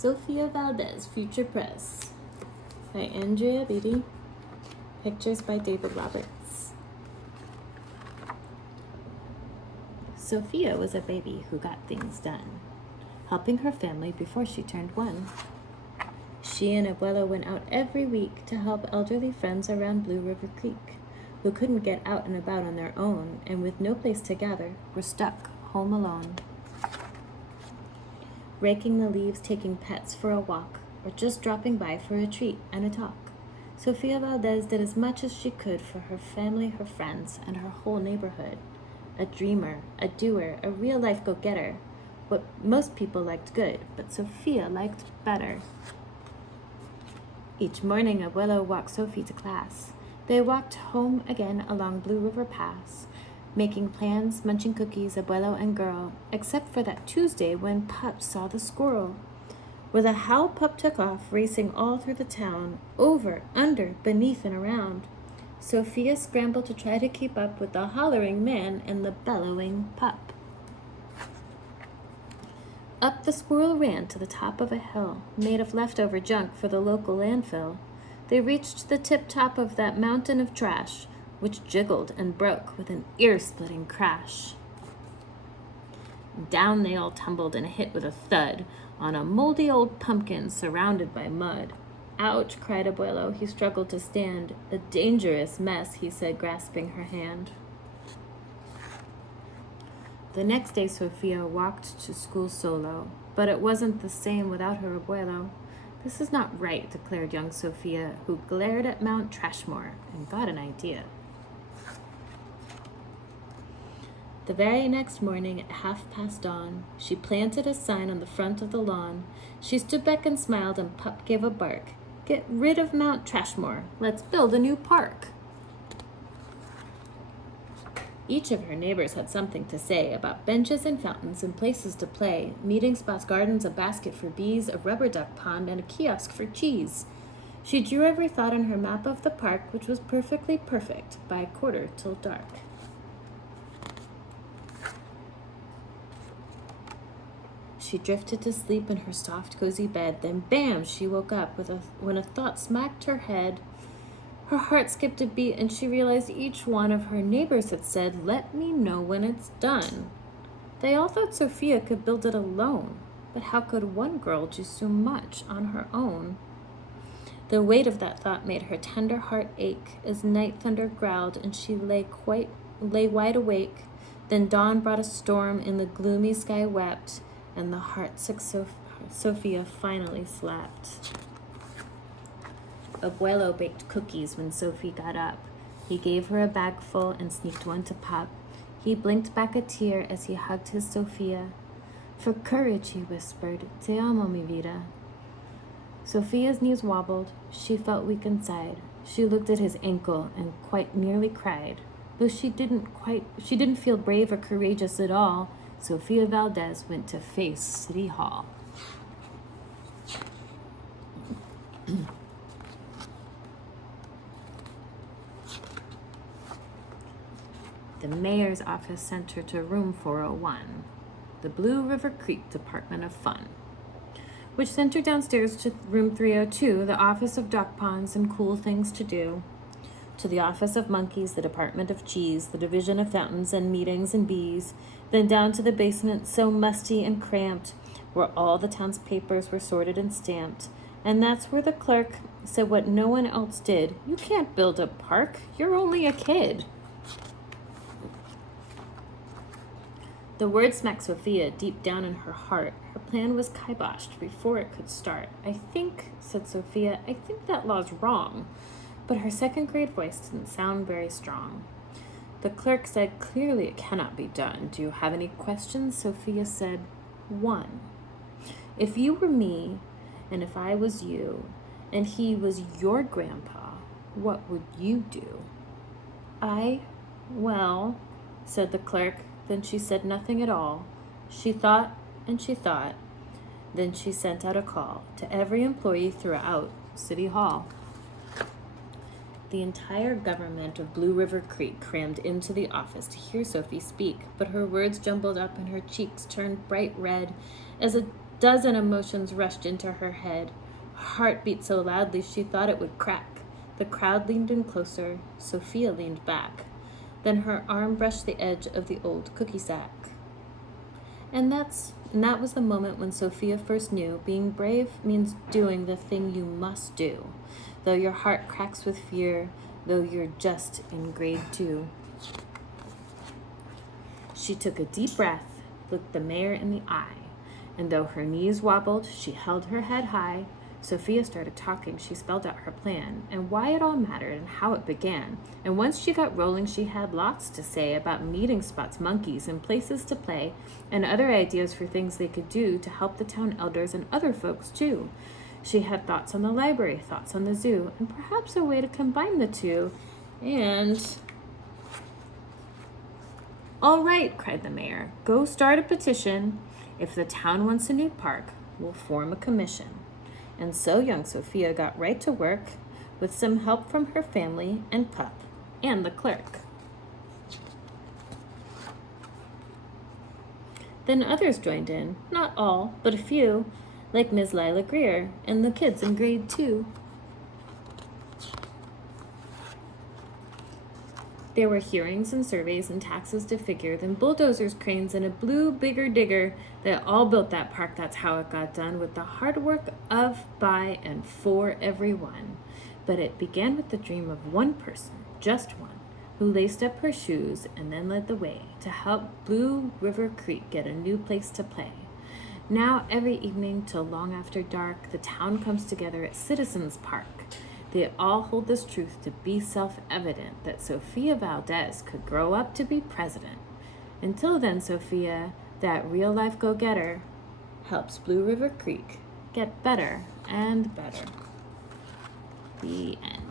Sofia Valdez, Future Press by Andrea, Beaty. Pictures by David Roberts. Sofia was a baby who got things done, helping her family before she turned 1. She and Abuela went out every week to help elderly friends around Blue River Creek who couldn't get out and about on their own and with no place to gather were stuck home alone. Raking the leaves, taking pets for a walk, or just dropping by for a treat and a talk, Sofia Valdez did as much as she could for her family, her friends, and her whole neighborhood. A dreamer, a doer, a real-life go-getter. What most people liked good, but Sofia liked better. Each morning, Abuelo walked Sophie to class. They walked home again along Blue River Pass, making plans, munching cookies, Abuelo and girl, except for that Tuesday when Pup saw the squirrel. With a howl, Pup took off, racing all through the town, over, under, beneath, and around. Sofia scrambled to try to keep up with the hollering man and the bellowing Pup. Up the squirrel ran to the top of a hill, made of leftover junk for the local landfill. They reached the tip-top of that mountain of trash, which jiggled and broke with an ear-splitting crash. Down they all tumbled and hit with a thud on a moldy old pumpkin surrounded by mud. "Ouch," cried Abuelo. He struggled to stand. "A dangerous mess," he said, grasping her hand. The next day, Sofia walked to school solo, but it wasn't the same without her Abuelo. "This is not right," declared young Sofia, who glared at Mount Trashmore and got an idea. The very next morning at 1:30 dawn, she planted a sign on the front of the lawn. She stood back and smiled, and Pup gave a bark. "Get rid of Mount Trashmore. Let's build a new park." Each of her neighbors had something to say about benches and fountains and places to play, meeting spots, gardens, a basket for bees, a rubber duck pond, and a kiosk for cheese. She drew every thought on her map of the park, which was perfectly perfect by 1:45 dark. She drifted to sleep in her soft, cozy bed. Then, bam, she woke up when a thought smacked her head. Her heart skipped a beat, and she realized each one of her neighbors had said, "Let me know when it's done." They all thought Sofia could build it alone, but how could one girl do so much on her own? The weight of that thought made her tender heart ache as night thunder growled, and she lay wide awake. Then dawn brought a storm, and the gloomy sky wept, and the heartsick Sofia finally slept. Abuelo baked cookies when Sophie got up. He gave her a bag full and sneaked one to Pop. He blinked back a tear as he hugged his Sofia. "For courage," he whispered. "Te amo, mi vida." Sofia's knees wobbled. She felt weak inside. She looked at his ankle and quite nearly cried. Though she didn't feel brave or courageous at all, Sofia Valdez went to face City Hall. The mayor's office sent her to room 401, the Blue River Creek Department of Fun, which sent her downstairs to room 302, the office of duck ponds and cool things to do, to the office of monkeys, the department of cheese, the division of fountains and meetings and bees, then down to the basement so musty and cramped, where all the town's papers were sorted and stamped. And that's where the clerk said what no one else did. "You can't build a park. You're only a kid." The word smacked Sofia deep down in her heart. Her plan was kiboshed before it could start. "I think," said Sofia, "I think that law's wrong." But her second-grade voice didn't sound very strong. The clerk said, "Clearly it cannot be done. Do you have any questions?" Sofia said, "One. If you were me, and if I was you, and he was your grandpa, what would you do?" Well," said the clerk. Then she said nothing at all. She thought and she thought. Then she sent out a call to every employee throughout City Hall. The entire government of Blue River Creek crammed into the office to hear Sophie speak, but her words jumbled up and her cheeks turned bright red as a dozen emotions rushed into her head. Her heart beat so loudly she thought it would crack. The crowd leaned in closer. Sofia leaned back. Then her arm brushed the edge of the old cookie sack. And that was the moment when Sofia first knew being brave means doing the thing you must do, though your heart cracks with fear, though you're just in grade 2. She took a deep breath, looked the mayor in the eye, and though her knees wobbled, she held her head high. Sofia started talking. She spelled out her plan and why it all mattered and how it began. And once she got rolling, she had lots to say about meeting spots, monkeys, and places to play, and other ideas for things they could do to help the town elders and other folks too. She had thoughts on the library, thoughts on the zoo, and perhaps a way to combine the two. And... "All right," cried the mayor, "go start a petition. If the town wants a new park, we'll form a commission." And so young Sofia got right to work with some help from her family and pup and the clerk. Then others joined in, not all, but a few, like Ms. Lila Greer and the kids in grade 2. There were hearings and surveys and taxes to figure, then bulldozers, cranes, and a blue bigger digger that all built that park. That's how it got done, with the hard work of, by, and for everyone. But it began with the dream of one person, just one, who laced up her shoes and then led the way to help Blue River Creek get a new place to play. Now, every evening till long after dark, the town comes together at Citizens Park. They all hold this truth to be self-evident, that Sofia Valdez could grow up to be president. Until then, Sofia, that real-life go-getter, helps Blue River Creek get better and better. The end.